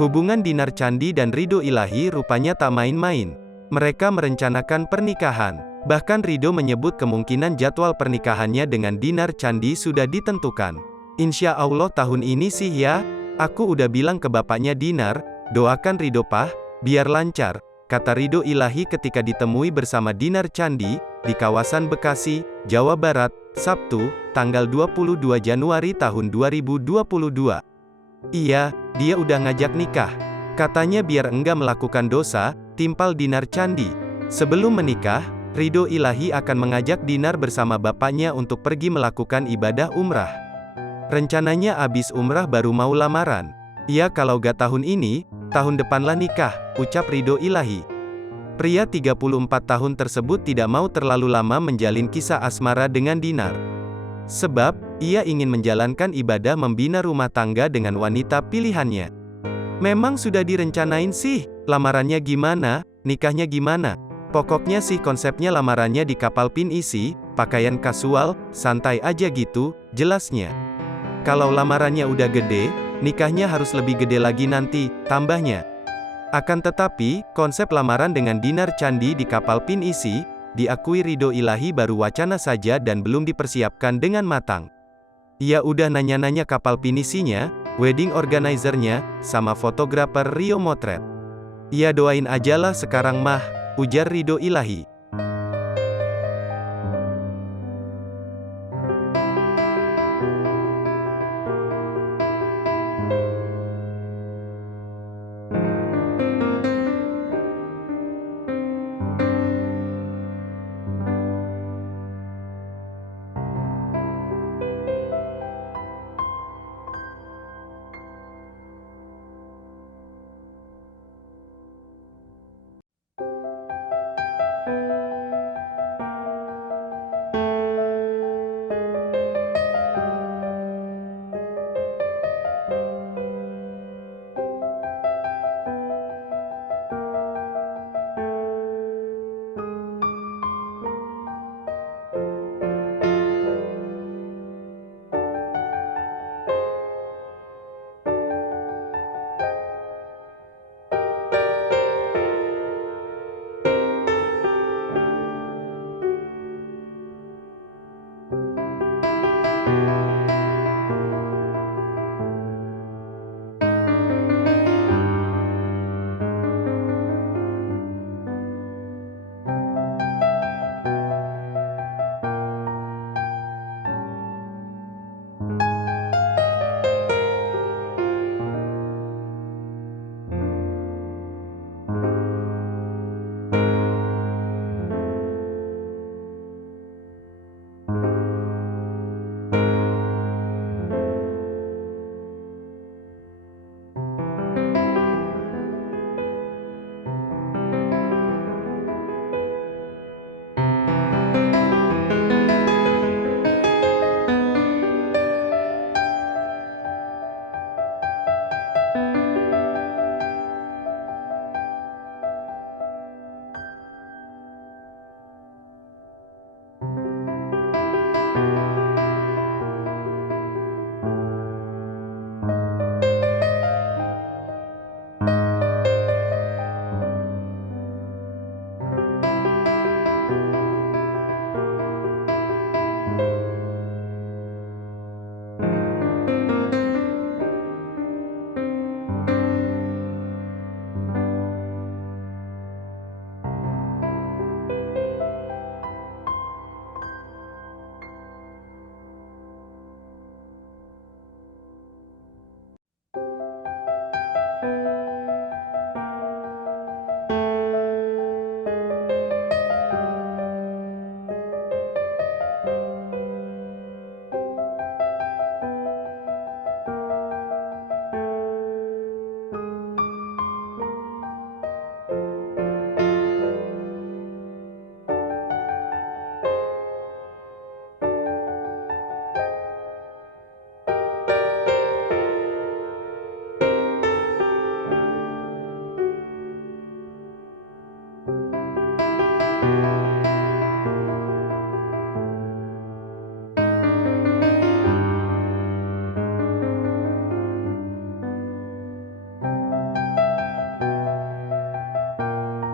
Hubungan Dinar Candi dan Ridho Ilahi rupanya tak main-main. Mereka merencanakan pernikahan. Bahkan Ridho menyebut kemungkinan jadwal pernikahannya dengan Dinar Candi sudah ditentukan. Insya Allah tahun ini sih ya, aku udah bilang ke bapaknya Dinar, doakan Ridho Pah, biar lancar, kata Ridho Ilahi ketika ditemui bersama Dinar Candi, di kawasan Bekasi, Jawa Barat, Sabtu, tanggal 22 Januari tahun 2022. Iya, dia udah ngajak nikah. Katanya biar enggak melakukan dosa, timpal Dinar Candi. Sebelum menikah, Ridho Ilahi akan mengajak Dinar bersama bapaknya untuk pergi melakukan ibadah umrah. Rencananya abis umrah baru mau lamaran. Ya kalau gak tahun ini, tahun depanlah nikah, ucap Ridho Ilahi. Pria 34 tahun tersebut tidak mau terlalu lama menjalin kisah asmara dengan Dinar. Sebab, ia ingin menjalankan ibadah membina rumah tangga dengan wanita pilihannya. Memang sudah direncanain sih, lamarannya gimana, nikahnya gimana. Pokoknya sih konsepnya lamarannya di kapal pinisi, pakaian kasual, santai aja gitu, jelasnya. Kalau lamarannya udah gede, nikahnya harus lebih gede lagi nanti, tambahnya. Akan tetapi, konsep lamaran dengan Dinar Candi di kapal pinisi, diakui Ridho Ilahi baru wacana saja dan belum dipersiapkan dengan matang. Ia udah nanya-nanya kapal pinisinya, wedding organizer-nya, sama fotografer Rio Motret. Ya doain ajalah sekarang mah, ujar Ridho Ilahi.